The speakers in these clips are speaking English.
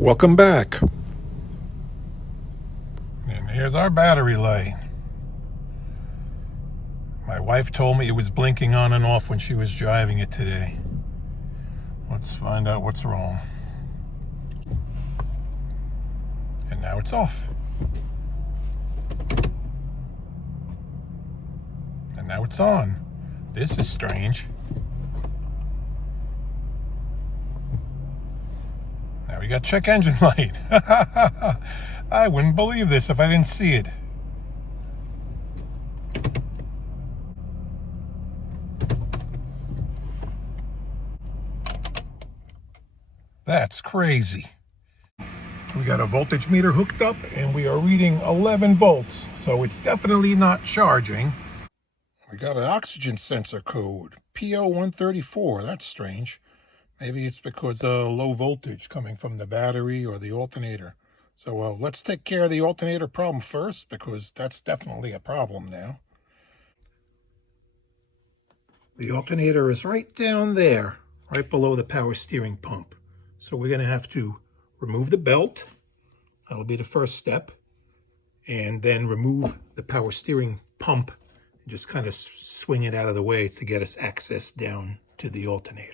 Welcome back. And here's our battery light. My wife told me it was blinking on and off when she was driving it today. Let's find out what's wrong. And now it's off. And now it's on. This is strange. Now we got check engine light. I wouldn't believe this if I didn't see it. That's crazy. We got a voltage meter hooked up and we are reading 11 volts. So it's definitely not charging. We got an oxygen sensor code, PO134. That's strange. Maybe it's because of low voltage coming from the battery or the alternator. So let's take care of the alternator problem first, because that's definitely a problem now. The alternator is right down there, right below the power steering pump. So we're going to have to remove the belt. That'll be the first step. And then remove the power steering pump and just kind of swing it out of the way to get us access down to the alternator.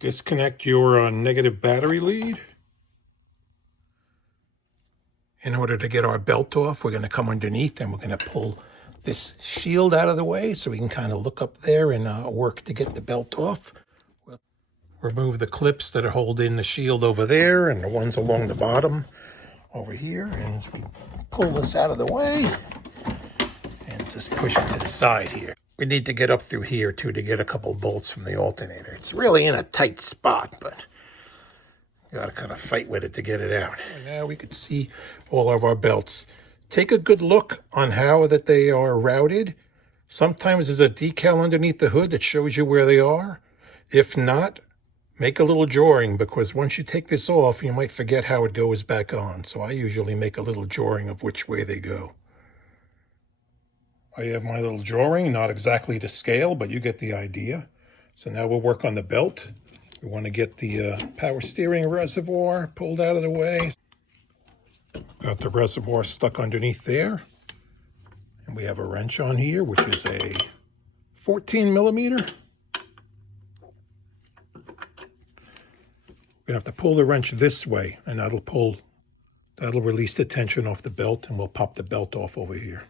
Disconnect your negative battery lead. In order to get our belt off, we're going to come underneath and we're going to pull this shield out of the way so we can kind of look up there and work to get the belt off. We'll remove the clips that are holding the shield over there and the ones along the bottom over here. And we pull this out of the way and just push it to the side here. We need to get up through here too to get a couple bolts from the alternator. It's really in a tight spot, but you gotta kind of fight with it to get it out. And now we can see all of our belts. Take a good look on how that they are routed. Sometimes there's a decal underneath the hood that shows you where they are. If not, make a little drawing, because once you take this off, you might forget how it goes back on. So I usually make a little drawing of which way they go. I have my little drawing, not exactly to scale, but you get the idea. So now we'll work on the belt. We want to get the power steering reservoir pulled out of the way. Got the reservoir stuck underneath there. And we have a wrench on here, which is a 14 millimeter. We're gonna have to pull the wrench this way, and that'll release the tension off the belt, and we'll pop the belt off over here.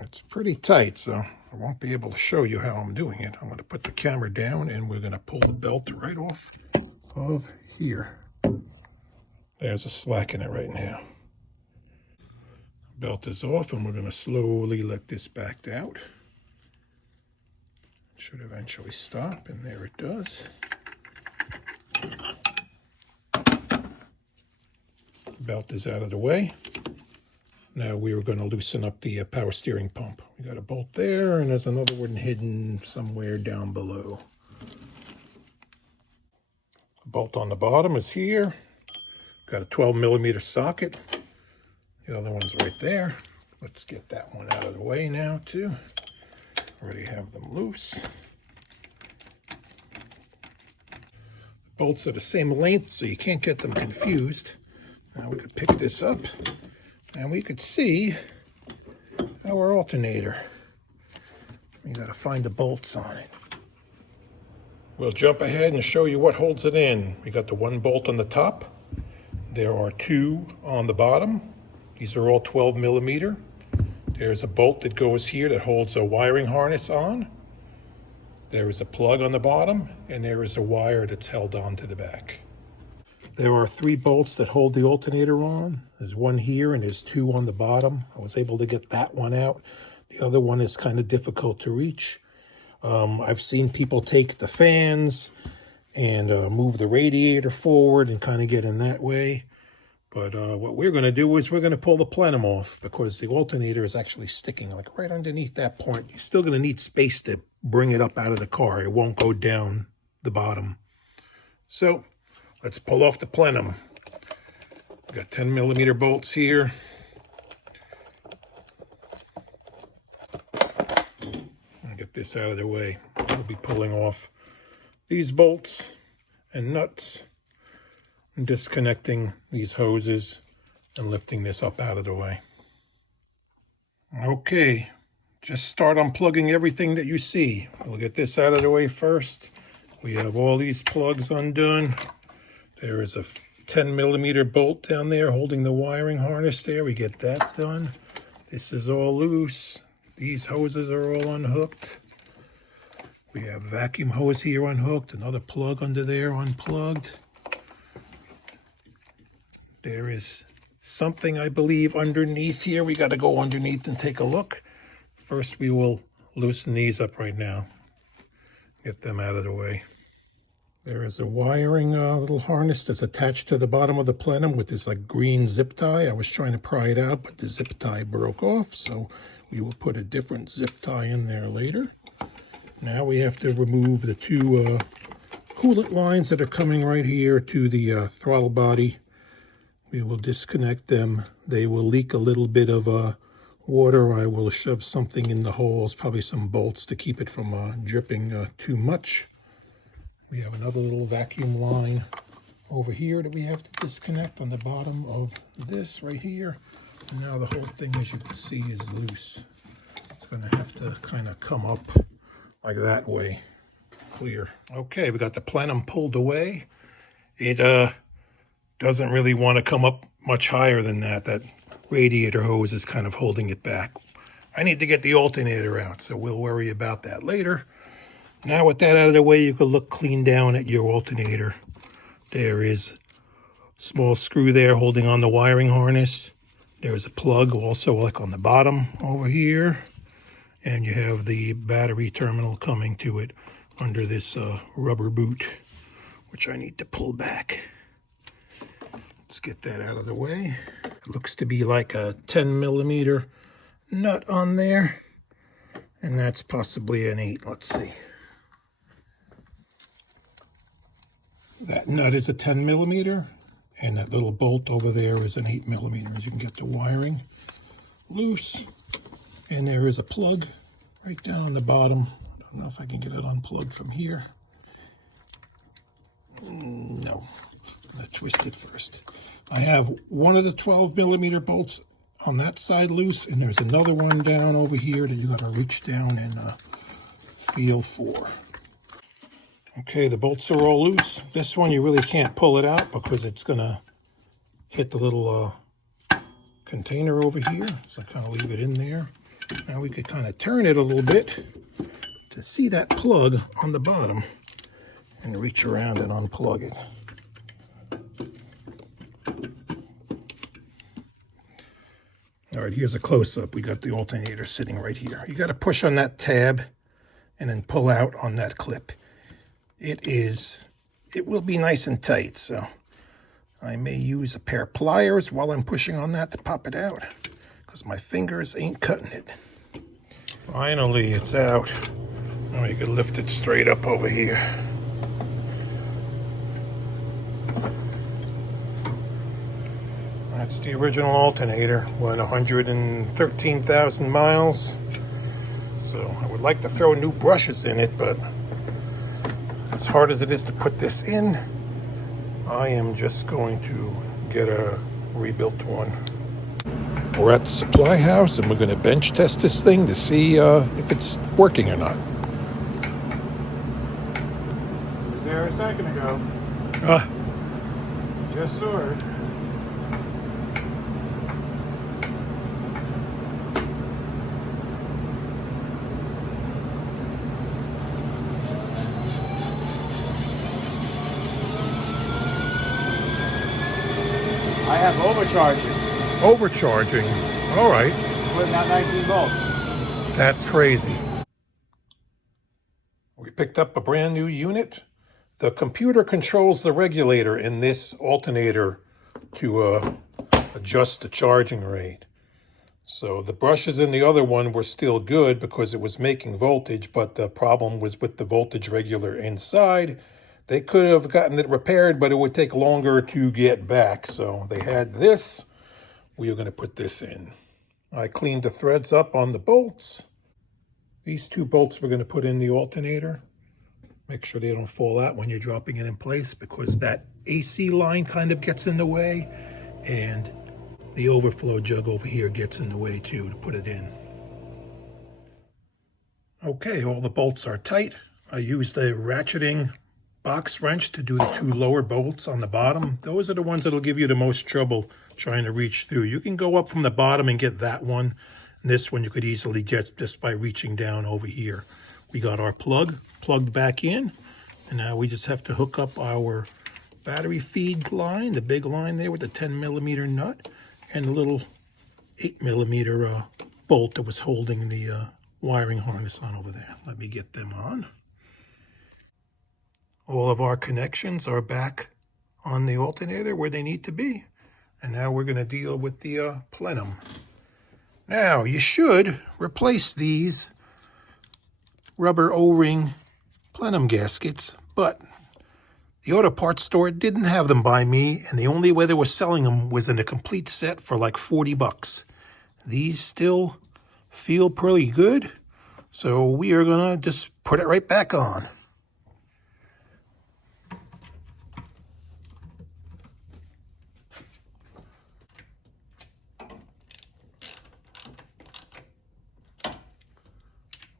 It's pretty tight, so I won't be able to show you how I'm doing it. I'm going to put the camera down and we're going to pull the belt right off of here. There's a slack in it right now. Belt is off and we're going to slowly let this back out. It should eventually stop, and there it does. Belt is out of the way. Now we are going to loosen up the power steering pump. We got a bolt there, and there's another one hidden somewhere down below. The bolt on the bottom is here. Got a 12 millimeter socket. The other one's right there. Let's get that one out of the way now too. Already have them loose. The bolts are the same length, so you can't get them confused. Now we could pick this up. And we could see our alternator. We got to find the bolts on it. We'll jump ahead and show you what holds it in. We got the one bolt on the top. There are two on the bottom. These are all 12 millimeter. There's a bolt that goes here that holds a wiring harness on. There is a plug on the bottom, and there is a wire that's held on to the back. There are 3 bolts that hold the alternator on. There's one here and there's 2 on the bottom. I was able to get that one out. The other one is kind of difficult to reach. I've seen people take the fans and move the radiator forward and kind of get in that way. But what we're going to do is we're going to pull the plenum off, because the alternator is actually sticking like right underneath that point. You're still going to need space to bring it up out of the car. It won't go down the bottom. So let's pull off the plenum. Got 10 millimeter bolts here. I'll get this out of the way. We'll be pulling off these bolts and nuts and disconnecting these hoses and lifting this up out of the way. Okay, just start unplugging everything that you see. We'll get this out of the way first. We have all these plugs undone. There is a 10mm bolt down there holding the wiring harness there. We get that done. This is all loose. These hoses are all unhooked. We have vacuum hose here unhooked, another plug under there unplugged. There is something, I believe, underneath here. We got to go underneath and take a look. First, we will loosen these up right now. Get them out of the way. There is a wiring little harness that's attached to the bottom of the plenum with this like green zip tie. I was trying to pry it out, but the zip tie broke off, so we will put a different zip tie in there later. Now we have to remove the two coolant lines that are coming right here to the throttle body. We will disconnect them. They will leak a little bit of water. I will shove something in the holes, probably some bolts to keep it from dripping too much. We have another little vacuum line over here that we have to disconnect on the bottom of this right here. And now the whole thing, as you can see, is loose. It's going to have to kind of come up like that way. Clear. Okay, we got the plenum pulled away. It doesn't really want to come up much higher than that. That radiator hose is kind of holding it back. I need to get the alternator out, so we'll worry about that later. Now with that out of the way, you can look clean down at your alternator. There is a small screw there holding on the wiring harness. There's a plug also like on the bottom over here. And you have the battery terminal coming to it under this rubber boot, which I need to pull back. Let's get that out of the way. It looks to be like a 10mm nut on there. And that's possibly an 8. Let's see. That nut is a 10mm, and that little bolt over there is an 8mm. As you can get the wiring loose. And there is a plug right down on the bottom. I don't know if I can get it unplugged from here. No, I'm going to twist it first. I have one of the 12mm bolts on that side loose, and there's another one down over here that you got to reach down and feel for. Okay, the bolts are all loose. This one you really can't pull it out because it's going to hit the little container over here. So kind of leave it in there. Now we could kind of turn it a little bit to see that plug on the bottom and reach around and unplug it. All right, here's a close-up. We got the alternator sitting right here. You got to push on that tab and then pull out on that clip. It will be nice and tight, so I may use a pair of pliers while I'm pushing on that to pop it out, because my fingers ain't cutting it. Finally, it's out. Now you can lift it straight up over here. That's the original alternator. Went 113,000 miles. So I would like to throw new brushes in it, but as hard as it is to put this in, I am just going to get a rebuilt one. We're at the supply house and we're going to bench test this thing to see if it's working or not. It was there a second ago. Just saw it. I have overcharging. Overcharging. All right. Putting out 19 volts. That's crazy. We picked up a brand new unit. The computer controls the regulator in this alternator to adjust the charging rate. So the brushes in the other one were still good because it was making voltage, but the problem was with the voltage regulator inside. They could have gotten it repaired, but it would take longer to get back. So they had this. We are going to put this in. I cleaned the threads up on the bolts. These two bolts we're going to put in the alternator. Make sure they don't fall out when you're dropping it in place, because that AC line kind of gets in the way, and the overflow jug over here gets in the way too to put it in. Okay, all the bolts are tight. I used the ratcheting box wrench to do the two lower bolts on the bottom. Those are the ones that'll give you the most trouble trying to reach through. You can go up from the bottom and get that one. This one you could easily get just by reaching down over here. We got our plug plugged back in, and now we just have to hook up our battery feed line, the big line there with the 10mm nut, and the little 8mm bolt that was holding the wiring harness on over there. Let me get them on. All of our connections are back on the alternator where they need to be. And now we're going to deal with the plenum. Now, you should replace these rubber O-ring plenum gaskets, but the auto parts store didn't have them by me, and the only way they were selling them was in a complete set for like 40 bucks. These still feel pretty good, so we are going to just put it right back on.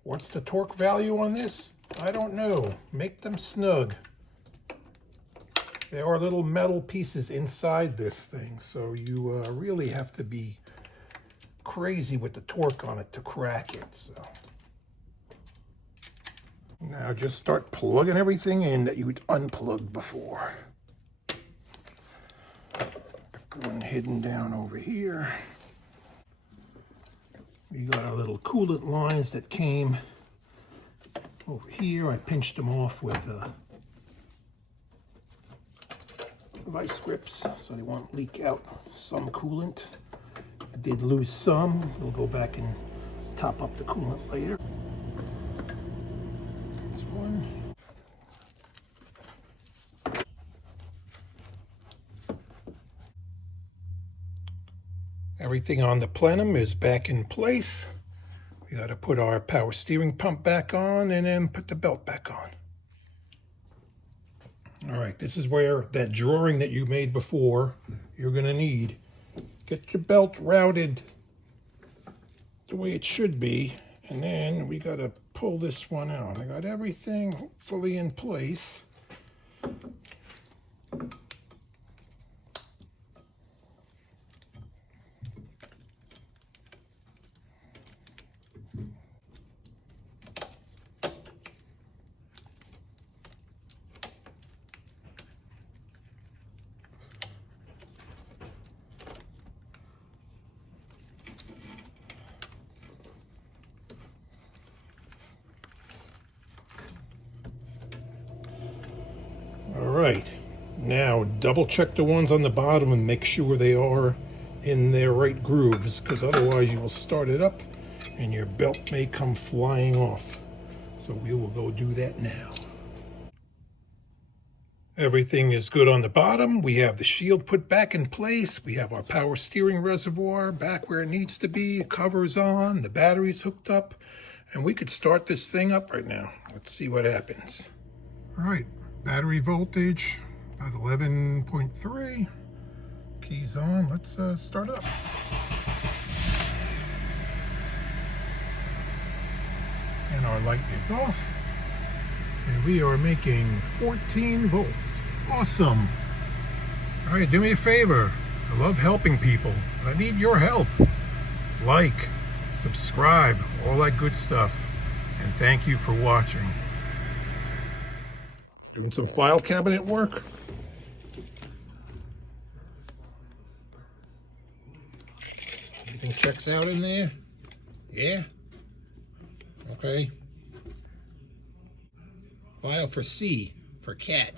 What's the torque value on this? I don't know. Make them snug. There are little metal pieces inside this thing, so you really have to be crazy with the torque on it to crack it. So now just start plugging everything in that you'd unplugged before. One hidden down over here. We got our little coolant lines that came over here. I pinched them off with vice grips so they won't leak out some coolant. I did lose some. We'll go back and top up the coolant later. This one. Everything on the plenum is back in place. We got to put our power steering pump back on and then put the belt back on. All right, this is where that drawing that you made before, you're going to need. Get your belt routed the way it should be, and then we got to pull this one out. I got everything fully in place. Right, now double check the ones on the bottom and make sure they are in their right grooves, because otherwise you will start it up and your belt may come flying off. So we will go do that now. Everything is good on the bottom. We have the shield put back in place. We have our power steering reservoir back where it needs to be. Covers on, the battery's hooked up, and we could start this thing up right now. Let's see what happens. All right. Battery voltage, about 11.3. Keys on, let's start up. And our light is off. And we are making 14 volts. Awesome. All right, do me a favor. I love helping people, but I need your help. Like, subscribe, all that good stuff. And thank you for watching. Doing some file cabinet work. Everything checks out in there? Yeah? Okay. File for C, for cat.